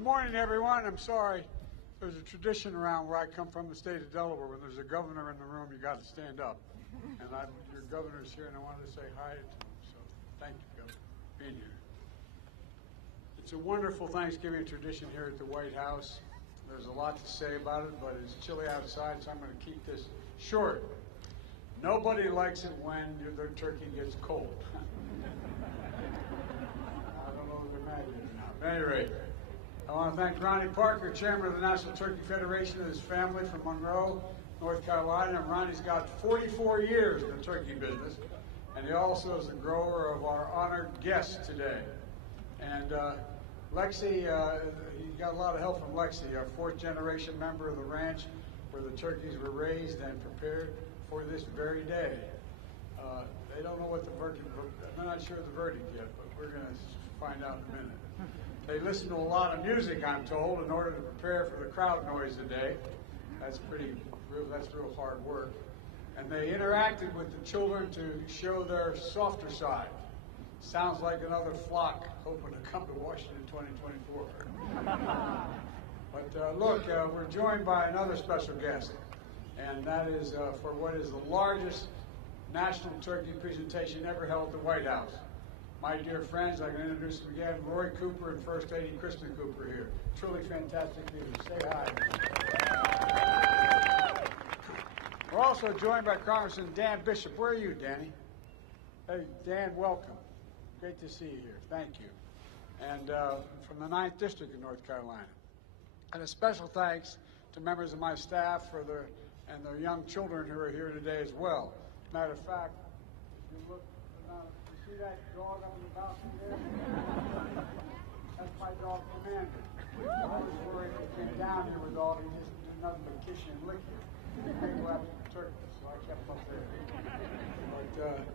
Good morning, everyone. I'm sorry. There's a tradition around where I come from, the state of Delaware. When there's a governor in the room, you got to stand up. And your governor's here, and I wanted to say hi to him. So thank you, Governor, for being here. It's a wonderful Thanksgiving tradition here at the White House. There's a lot to say about it, but it's chilly outside, so I'm going to keep this short. Nobody likes it when their turkey gets cold. I don't know if they're mad at it or not. But at any rate, I want to thank Ronnie Parker, chairman of the National Turkey Federation, and his family from Monroe, North Carolina. And Ronnie's got 44 years in the turkey business, and he also is the grower of our honored guest today. And Lexi, he got a lot of help from Lexi, our fourth-generation member of the ranch where the turkeys were raised and prepared for this very day. They don't know what the verdict, I'm not sure of the verdict yet, but we're going to find out in a minute. They listen to a lot of music, I'm told, in order to prepare for the crowd noise today. That's real hard work. And they interacted with the children to show their softer side. Sounds like another flock hoping to come to Washington 2024. But look, we're joined by another special guest, and that is for what is the largest national turkey presentation ever held at the White House. My dear friends, I can introduce them again, Roy Cooper and First Lady Kristen Cooper here. Truly fantastic news. Say hi. We're also joined by Congressman Dan Bishop. Where are you, Danny? Hey, Dan, welcome. Great to see you here. Thank you. And from the 9th District of North Carolina. And a special thanks to members of my staff and their young children who are here today as well. Matter of fact, if you look, you see that dog up in the balcony there? That's my dog, Commander. I was worried if he came down here with all, he just did nothing but kiss you and lick you. They go after the turkeys, so I kept him up there. But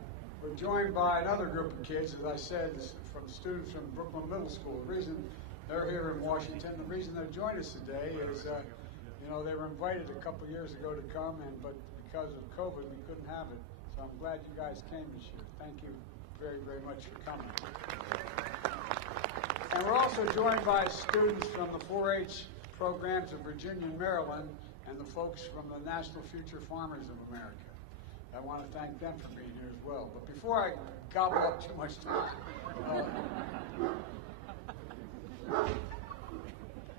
we're joined by another group of kids, as I said, from students from Brooklyn Middle School. The reason they're here in Washington, the reason they're joining us today is, they were invited a couple years ago to come, but because of COVID, we couldn't have it. So I'm glad you guys came this year. Thank you very, very much for coming. And we're also joined by students from the 4-H programs of Virginia and Maryland, and the folks from the National Future Farmers of America. I want to thank them for being here as well. But before I gobble up too much time,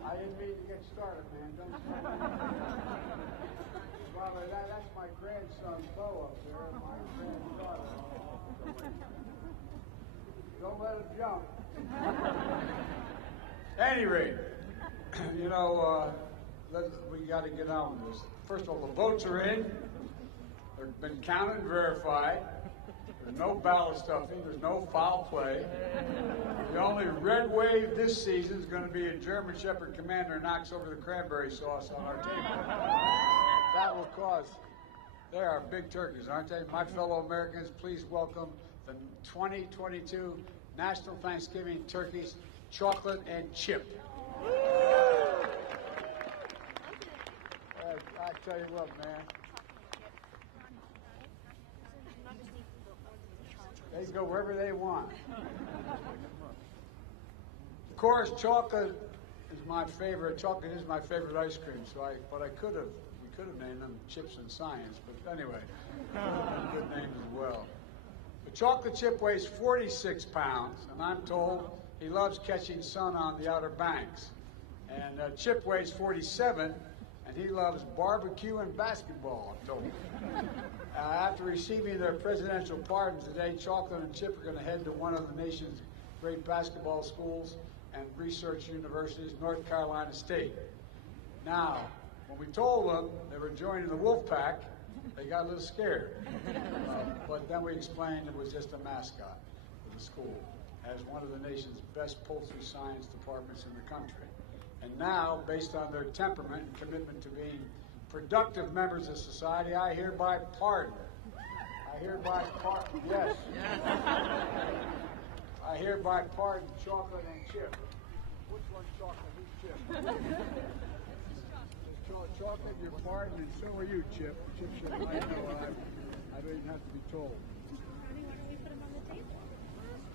I didn't mean to get started, man. Don't start. Well, that's my grandson, Bo, up there, my granddaughter. Don't let him jump. At any rate, we got to get on with this. First of all, the votes are in. They've been counted and verified. There's no ballot stuffing. There's no foul play. The only red wave this season is going to be a German Shepherd Commander knocks over the cranberry sauce on our table. That will cause. They are big turkeys, aren't they? My fellow Americans, please welcome the 2022 National Thanksgiving Turkeys, Chocolate and Chip. I tell you what, man. They can go wherever they want. Of course, chocolate is my favorite. Chocolate is my favorite ice cream. We could have named them Chips and Science. But anyway, good name as well. The chocolate chip weighs 46 pounds, and I'm told he loves catching sun on the Outer Banks. And Chip weighs 47. And he loves barbecue and basketball, I'm told. After receiving their presidential pardons today, Chocolate and Chip are going to head to one of the nation's great basketball schools and research universities, North Carolina State. Now, when we told them they were joining the Wolf Pack, they got a little scared. But then we explained it was just a mascot for the school, as one of the nation's best poultry science departments in the country. And now, based on their temperament and commitment to being productive members of society, I hereby pardon. Yes. I hereby pardon Chocolate and Chip. Which one's Chocolate? Who's Chip? Chocolate, you're pardoned, and so are you, Chip. Chip should I know. I don't even have to be told. Ronnie, why don't we put them on the table?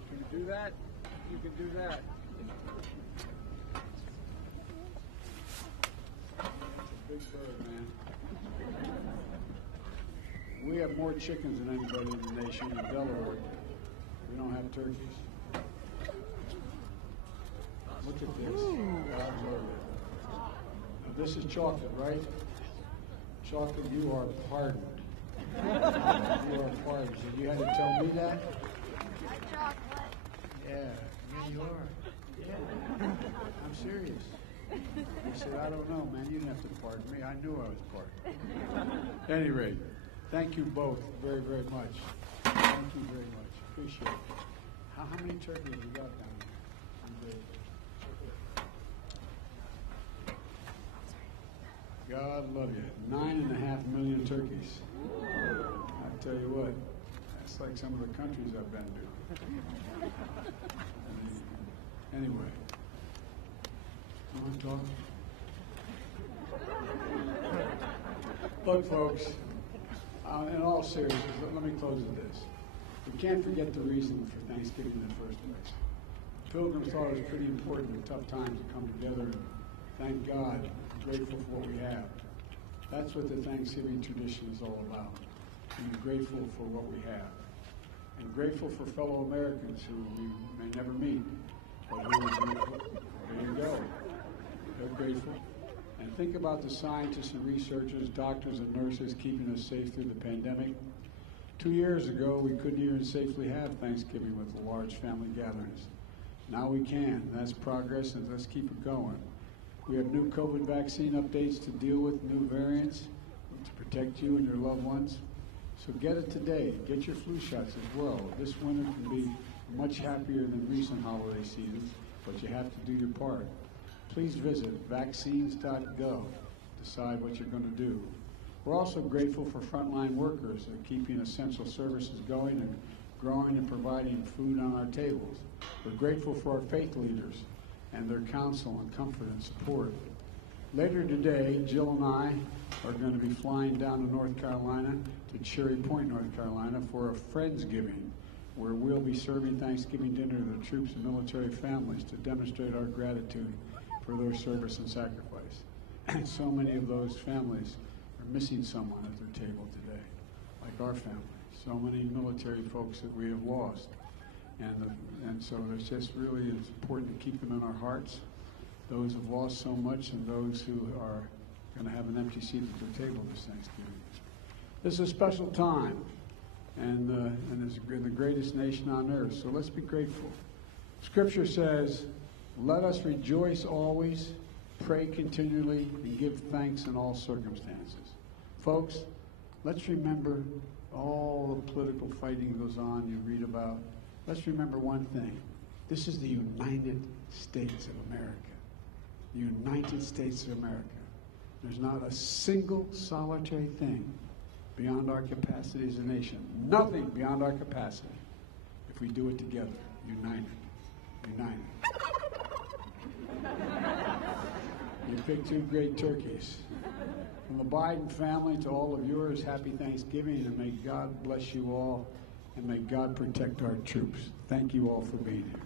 Can you do that? You can do that. big bird, man. We have more chickens than anybody in the nation in Delaware. We don't have turkeys. Look at this. God love you. Now, this is chocolate, right? Chocolate, you are pardoned. You are pardoned. So you had to tell me that? Chocolate. Yeah, you are. Yeah, I'm serious. He said, I don't know, man. You didn't have to pardon me. I knew I was pardoned. At any rate, thank you both very, very much. Thank you very much. Appreciate it. How many turkeys have you got down there? God love you. 9.5 million turkeys. I tell you what, that's like some of the countries I've been to. Anyway, you want to talk? Look, folks, in all seriousness, let me close with this. We can't forget the reason for Thanksgiving in the first place. Pilgrims thought it was pretty important in tough times to come together and thank God, grateful for what we have. That's what the Thanksgiving tradition is all about, being grateful for what we have. And grateful for fellow Americans who we may never meet, but who are grateful. There you go. They're grateful. And think about the scientists and researchers, doctors and nurses keeping us safe through the pandemic. 2 years ago, we couldn't even safely have Thanksgiving with large family gatherings. Now we can. That's progress, and let's keep it going. We have new COVID vaccine updates to deal with, new variants to protect you and your loved ones. So get it today. Get your flu shots as well. This winter can be much happier than recent holiday seasons, but you have to do your part. Please visit vaccines.gov. Decide what you're going to do. We're also grateful for frontline workers that are keeping essential services going and growing and providing food on our tables. We're grateful for our faith leaders and their counsel and comfort and support. Later today, Jill and I are going to be flying down to North Carolina, to Cherry Point, North Carolina, for a Friendsgiving, where we'll be serving Thanksgiving dinner to the troops and military families to demonstrate our gratitude for their service and sacrifice. And so many of those families are missing someone at their table today, like our family. So many military folks that we have lost. And so it's just really important to keep them in our hearts, those who've lost so much and those who are going to have an empty seat at their table this Thanksgiving. This is a special time, and it's the greatest nation on earth, so let's be grateful. Scripture says, let us rejoice always, pray continually, and give thanks in all circumstances. Folks, let's remember all the political fighting goes on you read about. Let's remember one thing. This is the United States of America. The United States of America. There's not a single solitary thing beyond our capacity as a nation. Nothing beyond our capacity if we do it together, united. United. You picked two great turkeys. From the Biden family to all of yours, happy Thanksgiving, and may God bless you all, and may God protect our troops. Thank you all for being here.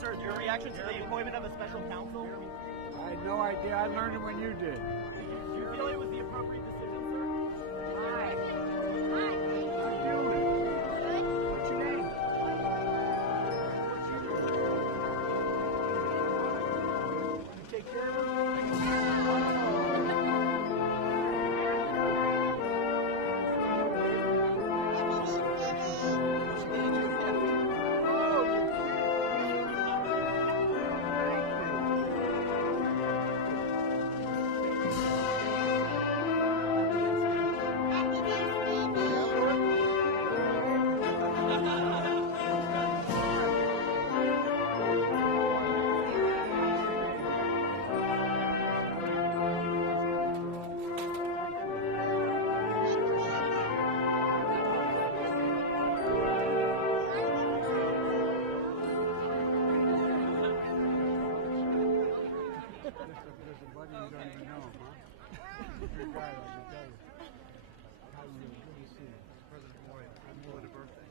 Sir, your reaction to the appointment of a special counsel? I had no idea. I learned it when you did. Do you feel it was the appropriate decision, sir? Hi. How you doing? What's your name? You take care of him? There's a buddy you don't even know him, huh? Good guy, I can tell you. How are you? Good to see you. President Roy, happy belated birthday.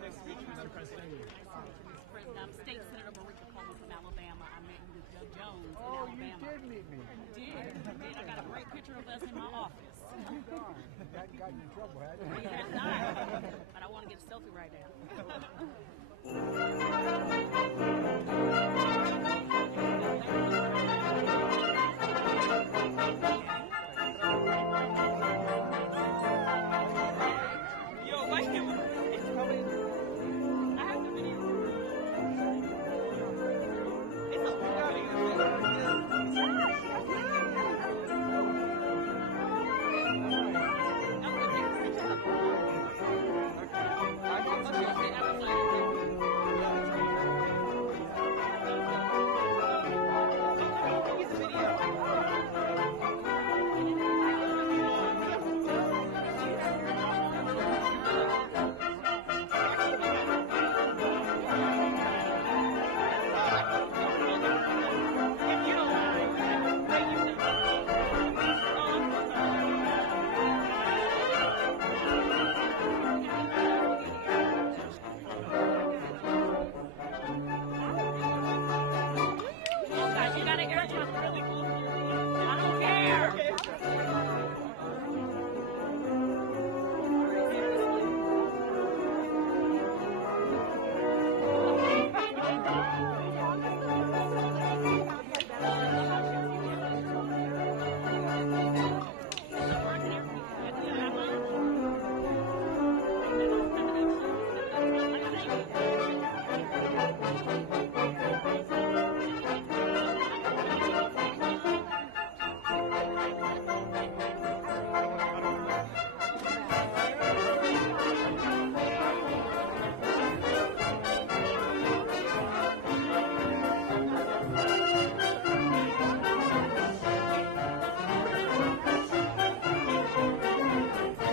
Nice to meet you, Mr. President. Mr. President, I'm State Senator Marika Coleman from Alabama. I met with Judge Jones in Oh, you Alabama. did meet me. I did. I got a great picture of us in my office. Oh, darn. You hadn't gotten in trouble, had you? We have not, but I want to get a selfie right now.